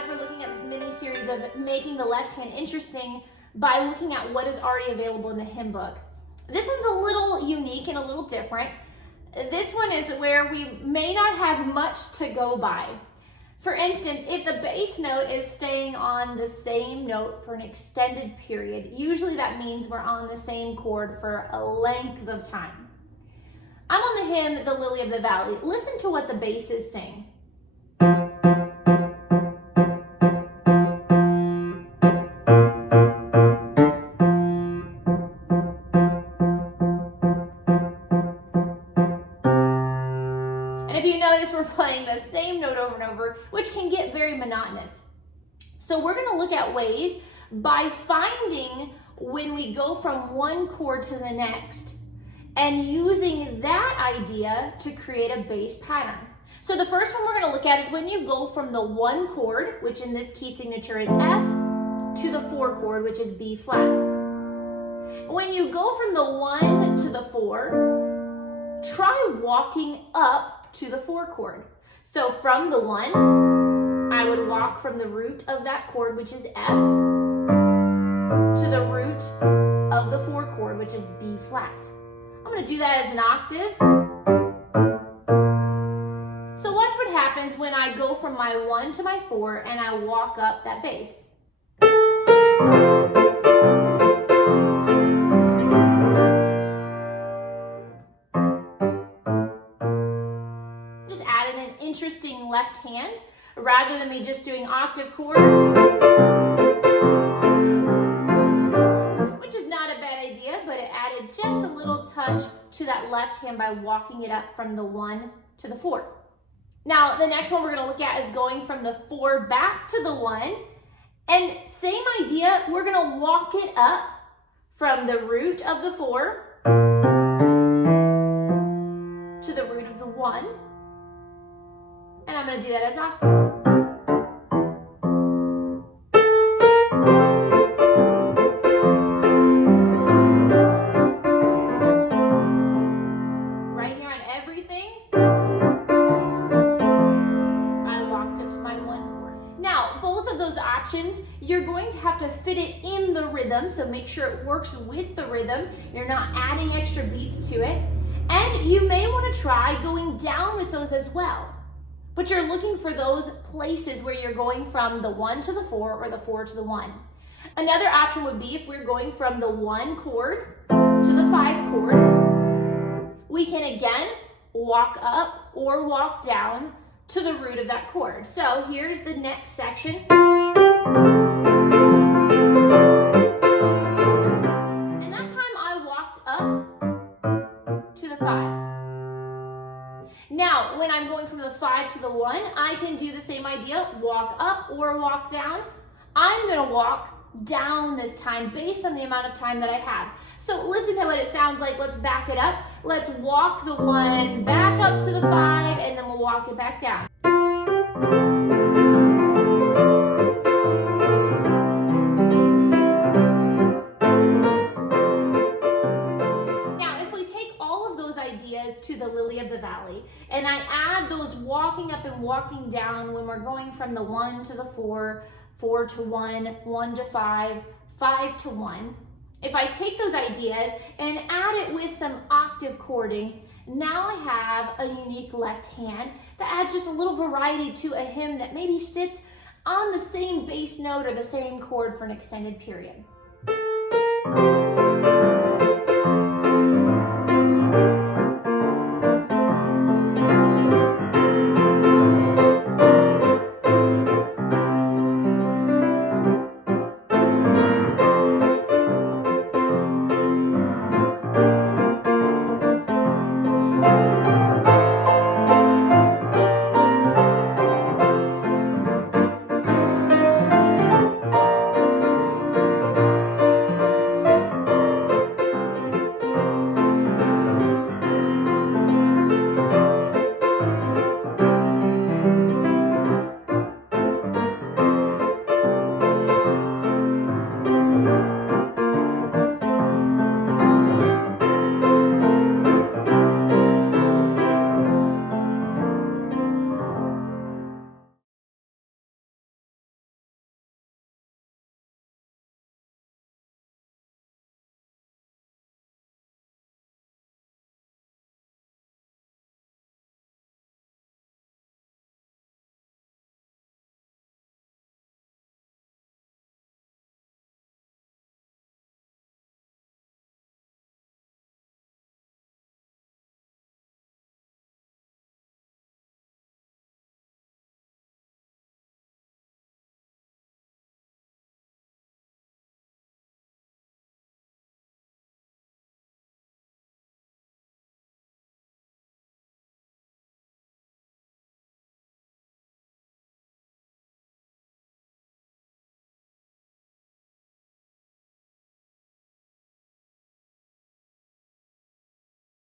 as we're looking at this mini series of making the left hand interesting by looking at what is already available in the hymn book. This one's a little unique and a little different. This one is where we may not have much to go by. For instance, if the bass note is staying on the same note for an extended period, usually that means we're on the same chord for a length of time. I'm on the hymn, The Lily of the Valley. Listen to what the bass is saying. If you notice, we're playing the same note over and over, which can get very monotonous. So we're going to look at ways by finding when we go from one chord to the next and using that idea to create a bass pattern. So the first one we're going to look at is when you go from the 1 chord, which in this key signature is F, to the 4 chord, which is B flat. When you go from the 1 to the 4, try walking up to the 4 chord. So from the 1, I would walk from the root of that chord, which is F, to the root of the 4 chord, which is B flat. I'm going to do that as an octave. So watch what happens when I go from my 1 to my 4 and I walk up that bass. Interesting left hand rather than me just doing octave chord, which is not a bad idea, but it added just a little touch to that left hand by walking it up from the 1 to the 4. Now the next one we're going to look at is going from the 4 back to the 1, and same idea, we're going to walk it up from the root of the 4 to the root of the 1. And I'm going to do that as octaves. Right here on everything, I walked up to my 1 chord. Now, both of those options, you're going to have to fit it in the rhythm, so make sure it works with the rhythm. You're not adding extra beats to it. And you may want to try going down with those as well. But you're looking for those places where you're going from the 1 to the 4 or the 4 to the 1. Another option would be if we're going from the 1 chord to the 5 chord, we can again walk up or walk down to the root of that chord. So here's the next section. And that time I walked up to the 5. Now, when I'm going from the 5 to the 1, I can do the same idea, walk up or walk down. I'm going to walk down this time based on the amount of time that I have. So listen to what it sounds like. Let's back it up. Let's walk the 1 back up to the 5, and then we'll walk it back down. To the Lily of the Valley, and I add those walking up and walking down when we're going from the 1 to the 4, 4 to 1, 1 to 5, 5 to 1. If I take those ideas and add it with some octave chording, now I have a unique left hand that adds just a little variety to a hymn that maybe sits on the same bass note or the same chord for an extended period.